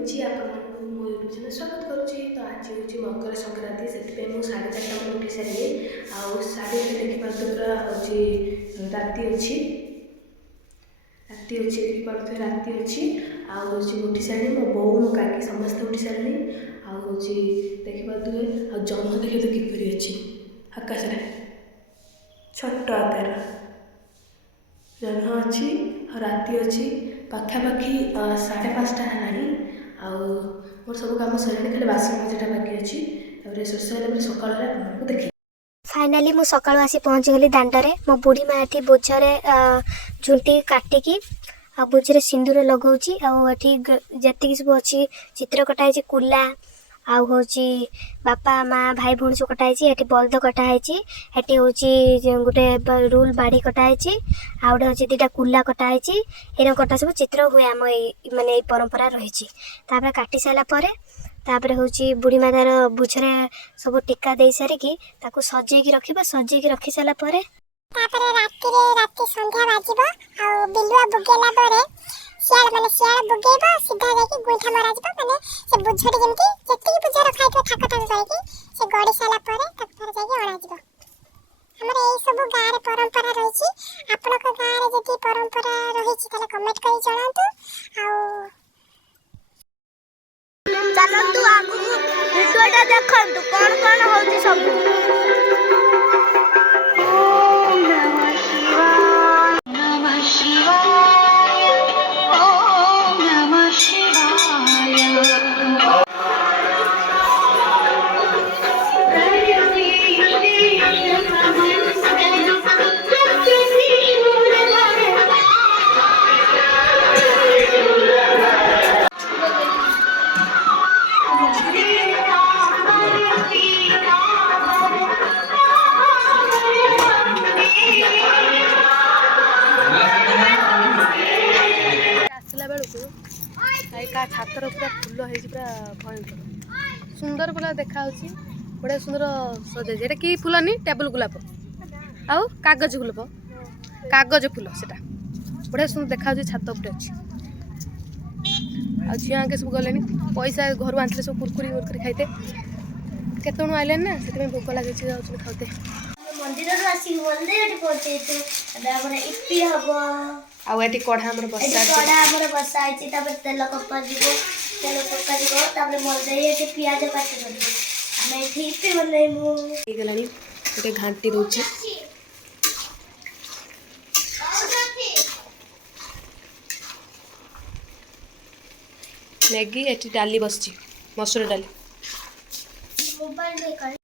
देउची आपन मो YouTube channel स्वागत करुच्ची। तो आज हूँ मकर संक्रांति से 4:30 उठी सारे आउ साढ़े देखी पार्थ पूरा हूँ राति अच्छी देखी पार्थ राति अच्छी आउ उठी सारे मो बो मो काकी समस्त उठी सारे आउ देखी पारे आ जह्न देखिए तो किपरि अच्छी आकाश छोट आकार जह्न अच्छी राति अच्छी पाखापाखि 5:30 है मोर सब कम सर खाली बासन मजाटा बाकी अच्छी शेष होगा सकाल आपको देखिए। फाइनाली मु सकाळु आसी पहुँची गली दांडरे मो बुढ़ी माँ एठी बोझरे झुंटी काटिकी आ बोझरे सिंदूर लगाउची आठी जति सब अच्छी चित्र कटाई कुला आउ हूँ बापा माँ भाई भौणी सब कटाई एटी बल्द कटाई एटी हूँ गोटे रूल बाड़ी कटाई आ गए हूँ दुटा कुला कटाई एरम कटा सब चित्र हुए आम माने परंपरा रही काटी सारापर तापर हूँ बुढ़ी माँ तार बुझरे सब टीका दे सारिकी सजेकी रखा सजेकी रखी सारापर राति संध्या बाजिबो आ बिलुआ बुगेला परे सियाल माने सियाल बुगेबो सीधा जाके गुइठा मरा जिबो माने से बुझड़ी जेमती जति बुझा रखा है ठाक ठाक करके से गड़ी साला परे तक थर जाके अणा जिबो। हमर एई सब गारे परंपरा रहिछि आपन को गारे जति परंपरा रहिछि तले कमेंट करी जणांतु आ चलतु आगु वीडियोटा देखंतु कोन होउछि सब। छातर पूरा फुल है पूरा भयंकर सुंदर पूरा देखा बढ़िया सुंदर सजाई कि फुल नी टेबुल गुलाप आउ कागज गुलाप कागज फुल से बढ़िया सुंदर देखा छात उपर अच्छी आ झील सब गले पैसा घर आनते सब कुरकुरी वुरकुरी खाइते केतणु आइले ना से भोक लगे खाते मंदिर आसिक बोलदे एठी पहुंचेतु एबे इप्पी हबो आउ एटी कढ़ा हमर बसा कढ़ा हमर बसा आइछि तापर तेल कपा जीवो तेल पक्का जीवो तापर मरदे एठी प्याज काटि दबो हमें एठी इप्पी बनैमु हे गलानी गोटे घांटी दोछि मैगी एटी डाली बसछि मसूर डाली मोबाइल में